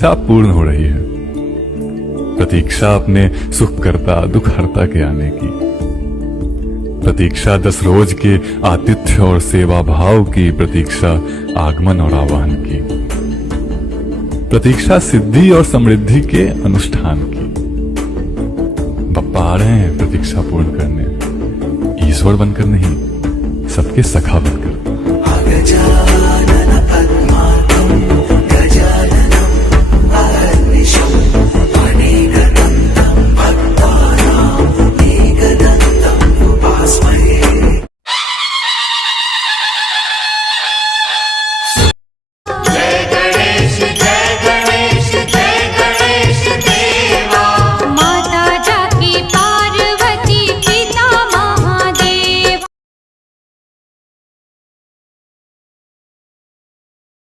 प्रतीक्षा पूर्ण हो रही है। प्रतीक्षा अपने सुख करता दुख हरता के आने की, प्रतीक्षा 10 रोज के आतिथ्य और सेवा भाव की, प्रतीक्षा आगमन और आह्वान की, प्रतीक्षा सिद्धि और समृद्धि के अनुष्ठान की। बप्पा आ रहे हैं प्रतीक्षा पूर्ण करने, ईश्वर बनकर नहीं, सबके सखा बनकर।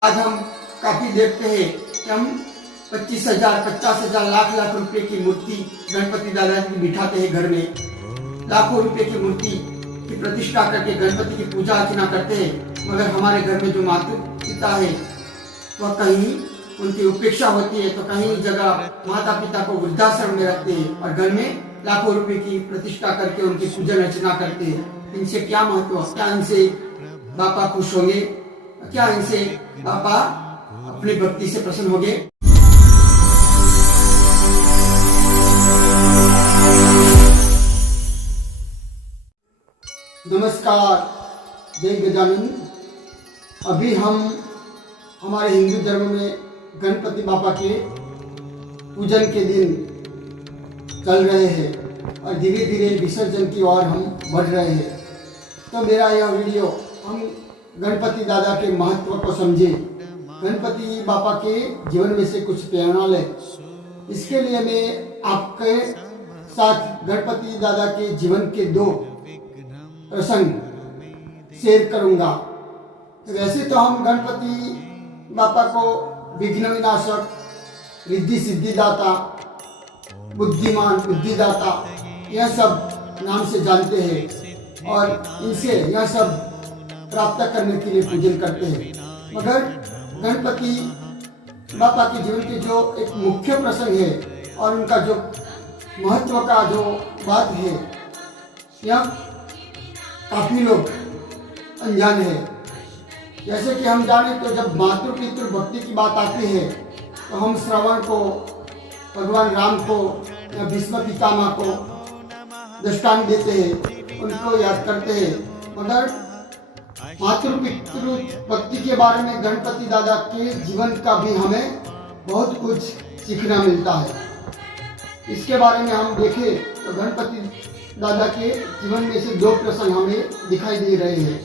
आज हम काफी देखते हैं कि हम 25,000, 50,000, लाख रुपए की मूर्ति गणपति दादा की बिठाते हैं घर में, लाखों रुपए की मूर्ति की प्रतिष्ठा करके गणपति की पूजा अर्चना करते हैं। मगर हमारे घर में जो माता पिता है वह कहीं उनकी उपेक्षा होती है, तो कहीं जगह माता पिता को वृद्धाश्रम में रखते हैं और घर में लाखों रुपए की प्रतिष्ठा करके उनकी पूजन अर्चना करते हैं। इनसे क्या महत्व, क्या इनसे बापा खुश होंगे, क्या इनसे पापा अपनी भक्ति से प्रसन्न होंगे? नमस्कार, जय गजानन। अभी हम हमारे हिंदू धर्म में गणपति बापा के पूजन के दिन चल रहे हैं और धीरे धीरे विसर्जन की ओर हम बढ़ रहे हैं। तो मेरा यह वीडियो हम गणपति दादा के महत्व को समझे, गणपति बापा के जीवन में से कुछ प्रेरणा ले, इसके लिए मैं आपके साथ गणपति दादा के जीवन के 2 प्रसंग शेयर करूंगा। वैसे तो हम गणपति बापा को विघ्न विनाशक, रिद्धि सिद्धिदाता, बुद्धिमान बुद्धिदाता, यह सब नाम से जानते हैं और इनसे यह सब प्राप्त करने के लिए पूजन करते हैं। मगर गणपति बापा के जीवन के जो एक मुख्य प्रसंग है और उनका जो महत्व का जो बात है, यह काफी लोग अनजान है। जैसे कि हम जाने तो जब मातृ पितृ भक्ति की बात आती है तो हम श्रवण को, भगवान राम को या भीष्म पितामह को दृष्टांत देते हैं, उनको याद करते हैं। मगर मातृ पितृ भक्ति के बारे में गणपति दादा के जीवन का भी हमें बहुत कुछ सीखना मिलता है। इसके बारे में हम देखें तो गणपति दादा के जीवन में से 2 प्रसंग हमें दिखाई दे रहे हैं।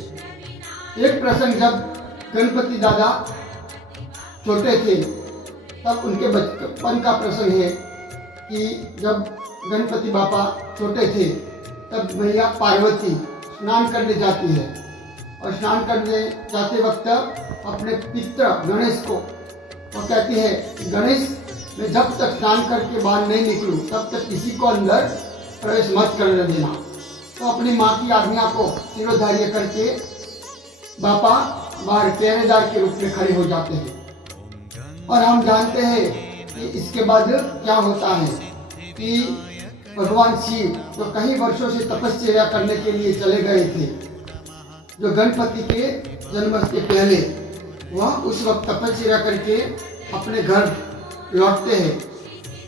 एक प्रसंग जब गणपति दादा छोटे थे तब उनके बचपन का प्रसंग है कि जब गणपति बापा छोटे थे तब मैया पार्वती स्नान करने जाती है और स्नान करने जाते वक्त अपने पिता गणेश को वो कहती है, गणेश मैं जब तक स्नान करके बाहर नहीं निकलूं तब तक किसी को अंदर प्रवेश मत करने देना। तो अपनी माँ की आज्ञा को शिरोधार्य करके बापा बाहर पहरेदार के रूप में खड़े हो जाते हैं। और हम जानते हैं कि इसके बाद क्या होता है कि भगवान शिव जो कई वर्षों से तपस्या करने के लिए चले गए थे, जो गणपति के जन्म से पहले, वह उस वक्त तपस्या करके अपने घर लौटते हैं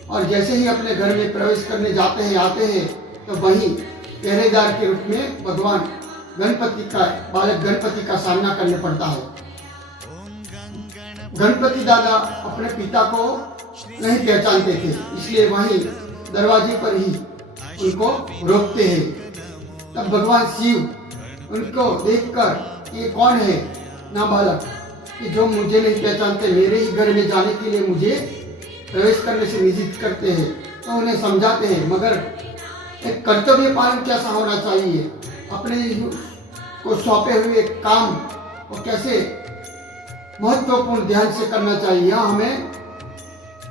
और जैसे ही अपने घर में प्रवेश करने जाते हैं आते हैं तो वहीं पहरेदार के रूप में भगवान गणपति का, बालक गणपति का सामना करने पड़ता है। गणपति दादा अपने पिता को नहीं पहचानते थे, इसलिए वहीं दरवाजे पर ही उनको रोकते हैं। तब भगवान शिव उनको देखकर ये कौन है नाबालक कि जो मुझे नहीं पहचानते, मेरे ही घर में जाने के लिए मुझे प्रवेश करने से निषेध करते हैं, तो उन्हें समझाते हैं। मगर एक कर्तव्य पालन कैसा होना चाहिए, अपने को सौंपे हुए काम को कैसे महत्वपूर्ण ध्यान से करना चाहिए, यह हमें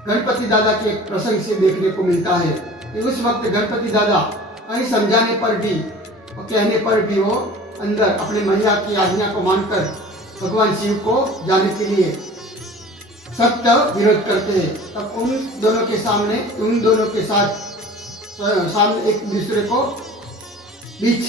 गणपति दादा के एक प्रसंग से देखने को मिलता है कि उस वक्त गणपति दादा कहीं समझाने पर भी और कहने पर भी वो अंदर अपने मैया की आज्ञा को मानकर भगवान शिव को जाने के लिए सख्त विरोध करते हैं, तब उन दोनों के सामने एक दूसरे को बीच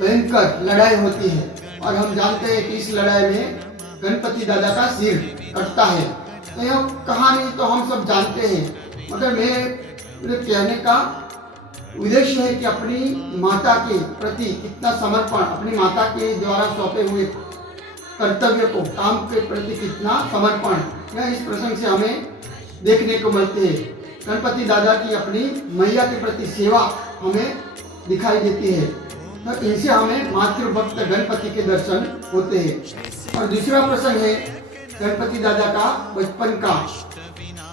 भयंकर लड़ाई होती है। और हम जानते हैं कि इस लड़ाई में गणपति दादा का सिर कटता है। तो यह कहानी तो हम सब जानते हैं, मगर मेरे कहने का उद्देश्य है कि अपनी माता के प्रति कितना समर्पण, अपनी माता के द्वारा सौंपे हुए कर्तव्य को, काम के प्रति कितना समर्पण, यह इस प्रसंग से हमें देखने को मिलते हैं। गणपति दादा की अपनी मैया के प्रति सेवा हमें दिखाई देती है, तो इनसे हमें मातृभक्त गणपति के दर्शन होते हैं। और दूसरा प्रसंग है गणपति दादा का बचपन का,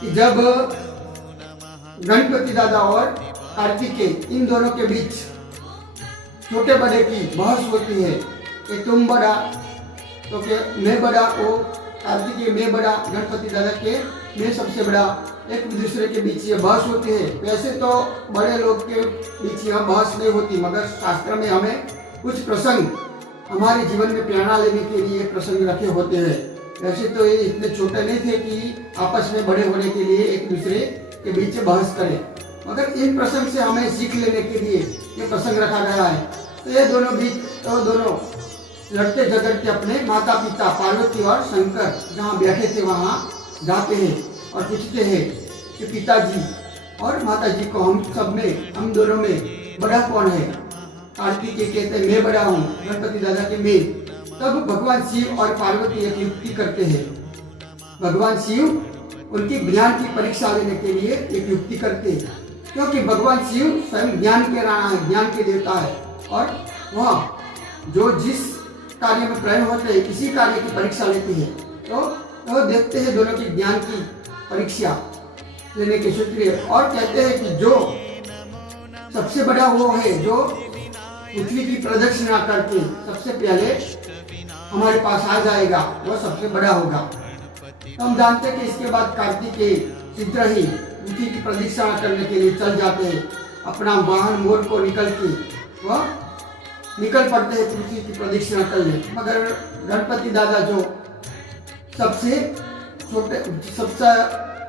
कि जब गणपति दादा और कार्तिकेय इन दोनों के बीच छोटे बड़े की बहस होती है कि तुम बड़ा तो क्या मैं बड़ा, वो कार्तिकेय मैं बड़ा, गणपति दादा के मैं सबसे बड़ा, एक दूसरे के बीच ये बहस होती है। वैसे तो बड़े लोग के बीच यह बहस नहीं होती, मगर शास्त्र में हमें कुछ प्रसंग हमारे जीवन में प्रेरणा लेने के लिए प्रसंग रखे होते हैं। वैसे तो ये इतने छोटे नहीं थे कि आपस में बड़े होने के लिए एक दूसरे के बीच बहस करें, मगर इन प्रसंग से हमें सीख लेने के लिए ये प्रसंग रखा गया है। तो ये दोनों लड़ते झगड़ते अपने माता पिता पार्वती और शंकर जहाँ बैठे थे वहाँ जाते हैं और पूछते हैं कि पिताजी और माताजी को हम दोनों में बड़ा कौन है। कार्तिकेय कहते हैं मैं बड़ा हूँ, गणपति दादा के मैं। तब भगवान शिव और पार्वती एक युक्ति करते हैं। भगवान शिव उनकी ज्ञान की परीक्षा लेने के लिए एक युक्ति करते हैं, क्योंकि भगवान शिव स्वयं ज्ञान के राणा है, ज्ञान के देवता है, और वह जो जिस कार्य में प्रयत्न होते हैं इसी कार्य की परीक्षा लेते हैं। तो देखते हैं दोनों की ज्ञान की परीक्षा लेने के सूत्र, और कहते हैं कि जो सबसे बड़ा वो है जो पृथ्वी की प्रदक्षिणा करके सबसे पहले हमारे पास आ जाएगा, वो सबसे बड़ा होगा। तो हम जानते हैं कि इसके बाद कार्तिकेय शीघ्र ही पृथ्वी की प्रदक्षिणा करने के लिए चल जाते हैं। अपना वाहन मोड़ को निकल पड़ते हैं पृथ्वी की प्रदक्षिणा करने, मगर गणपति दादा जो सबसे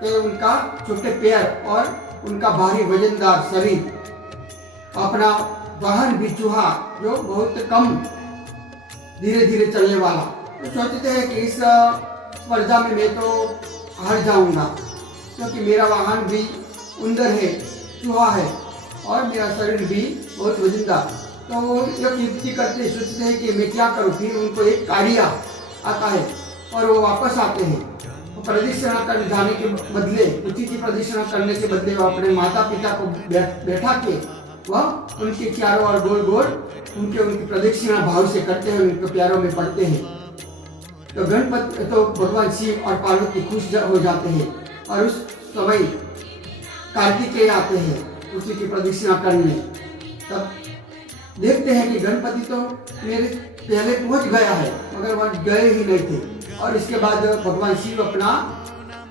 उनका छोटे पैर और उनका भारी वजनदार शरीर, अपना वाहन भी चूहा जो बहुत कम धीरे धीरे चलने वाला, तो सोचते हैं कि इस स्पर्धा में मैं तो हार जाऊंगा, क्योंकि मेरा वाहन भी उंदर है, चूहा है, और मेरा शरीर भी बहुत वजनदार। तो वो एक युक्ति करते सोचते हैं कि मैं क्या करूं। फिर उनको एक कार्य आता है और वो वापस आते हैं। तो प्रदक्षिणा कर जाने के बदले, पृथ्वी की प्रदक्षिणा करने के बदले वो अपने माता पिता को बैठा के वह उनके चारों ओर गोल गोल उनकी प्रदक्षिणा भाव से करते हैं, उनके प्यारों में पड़ते हैं। तो भगवान शिव और पार्वती खुश हो जाते हैं, और उस समय कार्तिकेय आते हैं पृथ्वी की प्रदक्षिणा करने। तब देखते हैं कि गणपति तो मेरे पहले पहुंच गया है, मगर वह गए ही नहीं थे। और इसके बाद भगवान शिव अपना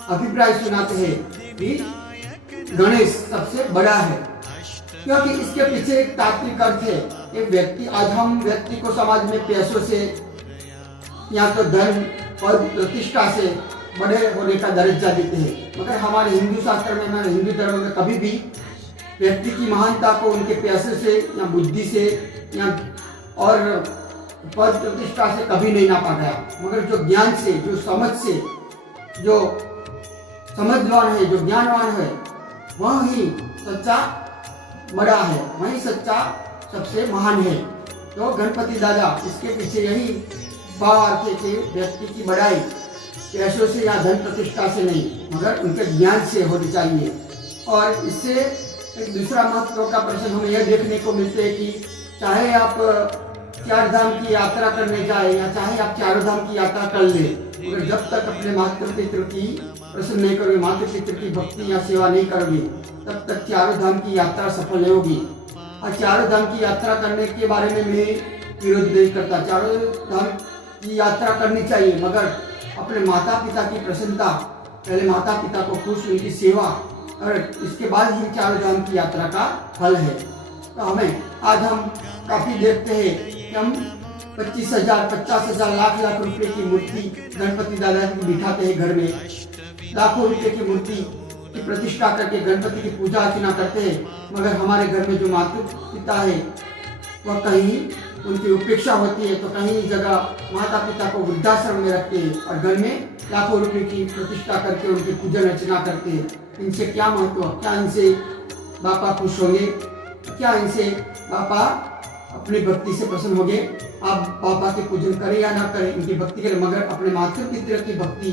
अभिप्राय सुनाते हैं कि गणेश सबसे बड़ा है, क्योंकि इसके पीछे एक तात्विक अर्थ है। एक व्यक्ति, आज हम व्यक्ति को समाज में पैसों से या तो धन पद प्रतिष्ठा से बड़े होने का दर्जा देते हैं, मगर हमारे हिंदू शास्त्र में, हमारे हिंदू धर्म में कभी भी व्यक्ति की महानता को उनके पैसे से या बुद्धि से या और पद प्रतिष्ठा से कभी नहीं नापा गया, मगर जो ज्ञान से, जो समझ से, जो समझवान है, जो ज्ञानवान है, वह ही सच्चा बड़ा है, वही सच्चा सबसे महान है। तो गणपति दादा इसके पीछे यही भाव आते कि व्यक्ति की बढ़ाई पैसों से या धन प्रतिष्ठा से नहीं, मगर उनके ज्ञान से होनी चाहिए। और इससे एक दूसरा महत्व का प्रश्न हमें यह देखने को मिलते हैं कि चाहे आप 4 धाम की यात्रा करने जाए या चाहे आप 4 धाम की यात्रा कर ले, मगर जब तक अपने मातृ पितृ की प्रसन्न नहीं करोगे, मातृ पितृ की भक्ति या सेवा नहीं करोगे, तब तक 4 धाम की यात्रा सफल नहीं होगी। और 4 धाम की यात्रा करने के बारे में मैं विरोध नहीं करता, 4 धाम की यात्रा करनी चाहिए, मगर अपने माता पिता की प्रसन्नता, पहले माता पिता को खुश, उनकी सेवा, और इसके बाद ही 4 धाम की यात्रा का फल है। तो हमें आज हम काफी देखते हैं कि हम 25,000, 50,000, लाख रुपए की मूर्ति गणपति दादा की बिठाते हैं घर में। लाखों रुपए की मूर्ति की प्रतिष्ठा करके गणपति की पूजा अर्चना करते हैं, मगर हमारे घर में जो माता पिता है वह कहीं उनकी उपेक्षा होती है, तो कहीं जगह माता पिता को वृद्धाश्रम में रखते हैं और घर में लाखों रुपए की प्रतिष्ठा करके उनकी पूजन अर्चना करते हैं। इनसे क्या महत्व? क्या इनसे बापा खुश होंगे? क्या इनसे बापा अपनी भक्ति से प्रसन्न होंगे? आप बापा के पूजन करें या ना करें, इनकी भक्ति करें, मगर अपने माता पिता की भक्ति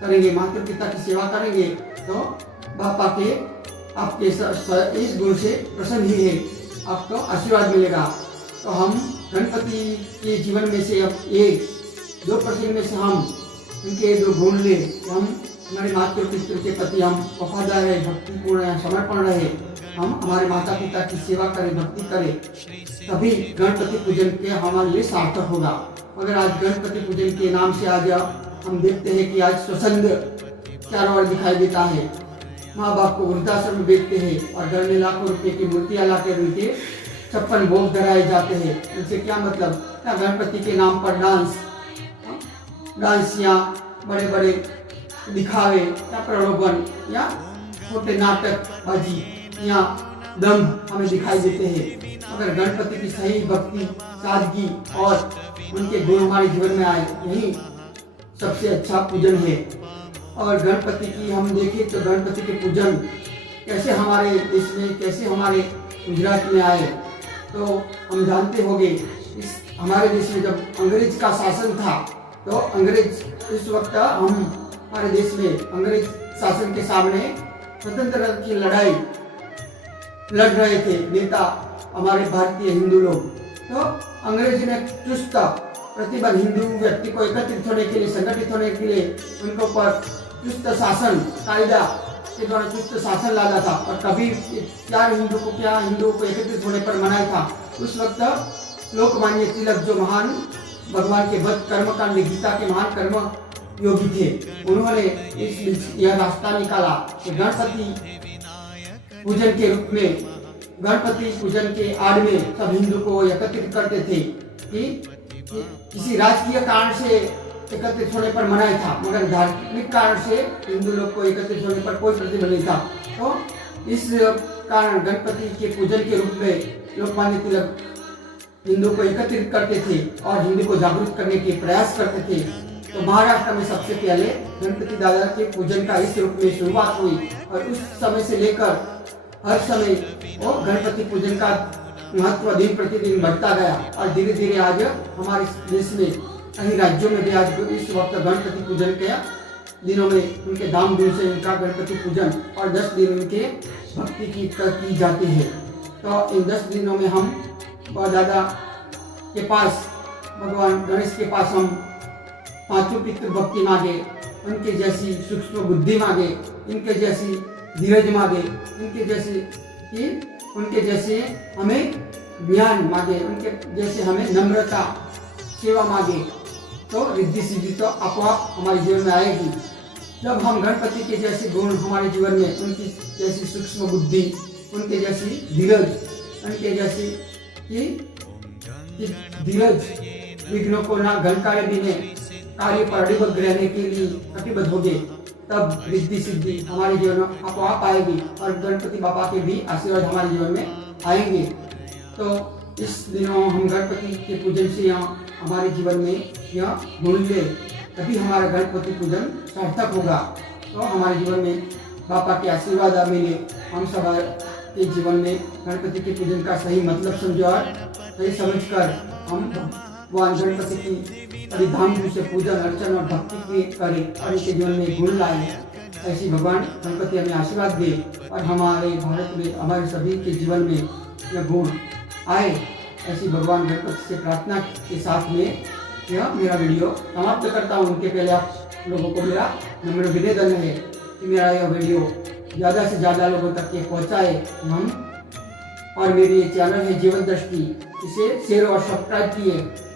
करेंगे, माता पिता की सेवा करेंगे, तो बापा के आपके इस गुण से प्रसन्न ही है, आपको आशीर्वाद मिलेगा। तो हम गणपति के जीवन में से अब 1-2% में से हम उनके जो गुण ले, हम हमारे माता पिता के प्रति हम वफादार रहे, भक्तिपूर्ण है, समर्पण रहे, हम हमारे माता पिता की सेवा करें, भक्ति करें, तभी गणपति पूजन के हमारे लिए सार्थक होगा। अगर आज गणपति पूजन के नाम से आज हम देखते हैं कि आज स्वच्छंद चारों ओर दिखाई देता है, माँ बाप को वृद्धाश्रम में बेचते हैं और घर में लाखों रुपए की मूर्तियां लाकर उनके 56 भोग धराए जाते हैं। इनसे क्या मतलब? क्या गणपति के नाम पर डांस या बड़े बड़े दिखावे या प्रलोभन या छोटे नाटक बाजी या दंभ हमें दिखाई देते हैं। अगर गणपति की सही भक्ति, सादगी और उनके गुण हमारे जीवन में आए, यही सबसे अच्छा पूजन है। और गणपति की हम देखें तो गणपति के पूजन कैसे हमारे देश में, कैसे हमारे गुजरात में आए, तो हम जानते होंगे इस हमारे देश में जब अंग्रेज का शासन था, तो अंग्रेज इस वक्त हम हमारे देश में अंग्रेज शासन के सामने स्वतंत्रता की लड़ाई लड़ रहे थे नेता हमारे भारतीय हिंदू लोग। तो अंग्रेज ने चुस्त प्रतिबद्ध हिंदू व्यक्ति को एकत्रित होने के लिए, संगठित होने के लिए उनके ऊपर चुस्त शासन, कायदा के द्वारा चुस्त शासन लादा था। और कभी क्या हिंदुओं को एकत्रित होने पर मनाया था। उस वक्त लोकमान्य तिलक जो महान भगवान के भक्त कर्मकांड गीता के महान कर्म योगी थे, उन्होंने यह रास्ता निकाला कि गणपति पूजन के रूप में, गणपति पूजन के आड़ में सब हिंदू को एकत्रित करते थे कि किसी राजकीय कारण से एकत्रित होने पर मनाया था, मगर धार्मिक कारण से हिंदू लोग को एकत्रित होने पर कोई प्रतिबंध नहीं था। तो इस कारण गणपति के पूजन के रूप में लोकमान्य तिलक हिंदू को एकत्रित करते थे और हिंदू को जागरूक करने के प्रयास करते थे। तो महाराष्ट्र में सबसे पहले गणपति दादा के पूजन का इस रूप में शुरुआत हुई और उस समय से लेकर हर समय वो गणपति पूजन का महत्व दिन प्रतिदिन बढ़ता गया और धीरे धीरे आज हमारे देश में कई राज्यों में भी आज इस वक्त गणपति पूजन के दिनों में उनके धामधूम से उनका गणपति पूजन और 10 दिन उनके भक्ति की जाती है। तो इन 10 दिनों में हम दादा के पास, भगवान गणेश के पास हम पांचों पितृ भक्ति मांगे, उनके जैसी सूक्ष्म बुद्धि मांगे, इनके जैसी धीरज मांगे, उनके जैसे हमें ज्ञान मांगे, उनके जैसे हमें नम्रता, सेवा मांगे, तो रिद्धि सिद्धि तो अपवाप हमारे जीवन में आएगी। जब हम गणपति के जैसे गुण हमारे जीवन में, उनकी जैसी सूक्ष्म बुद्धि, उनके जैसी धीरज, उनके जैसी धीरज, विघ्नों को ना घनकारे बिने कार्य पर अड़िबद्ध रहने के लिए कटिबद्ध होंगे, तब रिद्धि सिद्धि हमारे जीवन में अपवाप आएगी और गणपति बाबा के भी आशीर्वाद हमारे जीवन में आएंगे। तो इस दिनों हम गणपति के पूजन से यहाँ हमारे जीवन में यह गुण ले, तभी हमारा गणपति पूजन सार्थक होगा। तो हमारे जीवन में बाबा के आशीर्वाद मिले, हम सब के जीवन में गणपति के पूजन का सही मतलब समझो और सही समझकर हम भगवान गणपति की बड़ी धामधूम से पूजन अर्चन और भक्ति करें और इनके जीवन में गुण लाए। ऐसी भगवान गणपति हमें आशीर्वाद दे और हमारे भारत में, हमारे सभी के जीवन में यह गुण आए। ऐसी भगवान गणपति से प्रार्थना के साथ में यह मेरा वीडियो समाप्त करता हूँ। उनके पहले आप लोगों को मेरा नम्र निवेदन है कि मेरा यह वीडियो ज़्यादा से ज़्यादा लोगों तक ये पहुँचाए। हम और मेरी ये चैनल है जीवन दृष्टि, इसे शेयर और सब्सक्राइब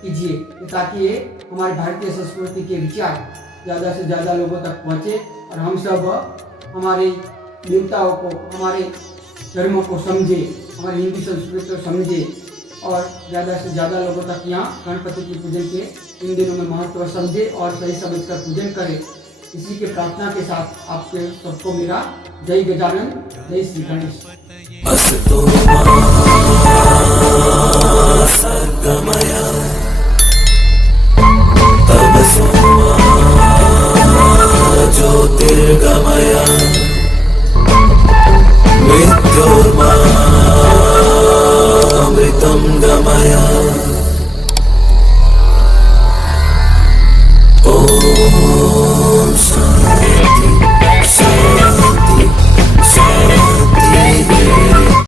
कीजिए ताकि ये हमारे भारतीय संस्कृति के विचार ज़्यादा से ज़्यादा लोगों तक पहुँचे और हम सब हमारे देवताओं को, हमारे धर्मों को समझे, हमारी हिंदू संस्कृति को समझे और ज़्यादा से ज़्यादा लोगों तक यहाँ गणपति के पूजन के इन दिनों में महत्व समझे और सही समझकर पूजन करें। इसी के प्रार्थना के साथ आपके सबको मेरा जय गजानन, जय श्री गणेश। अस्तु मा सद्गमय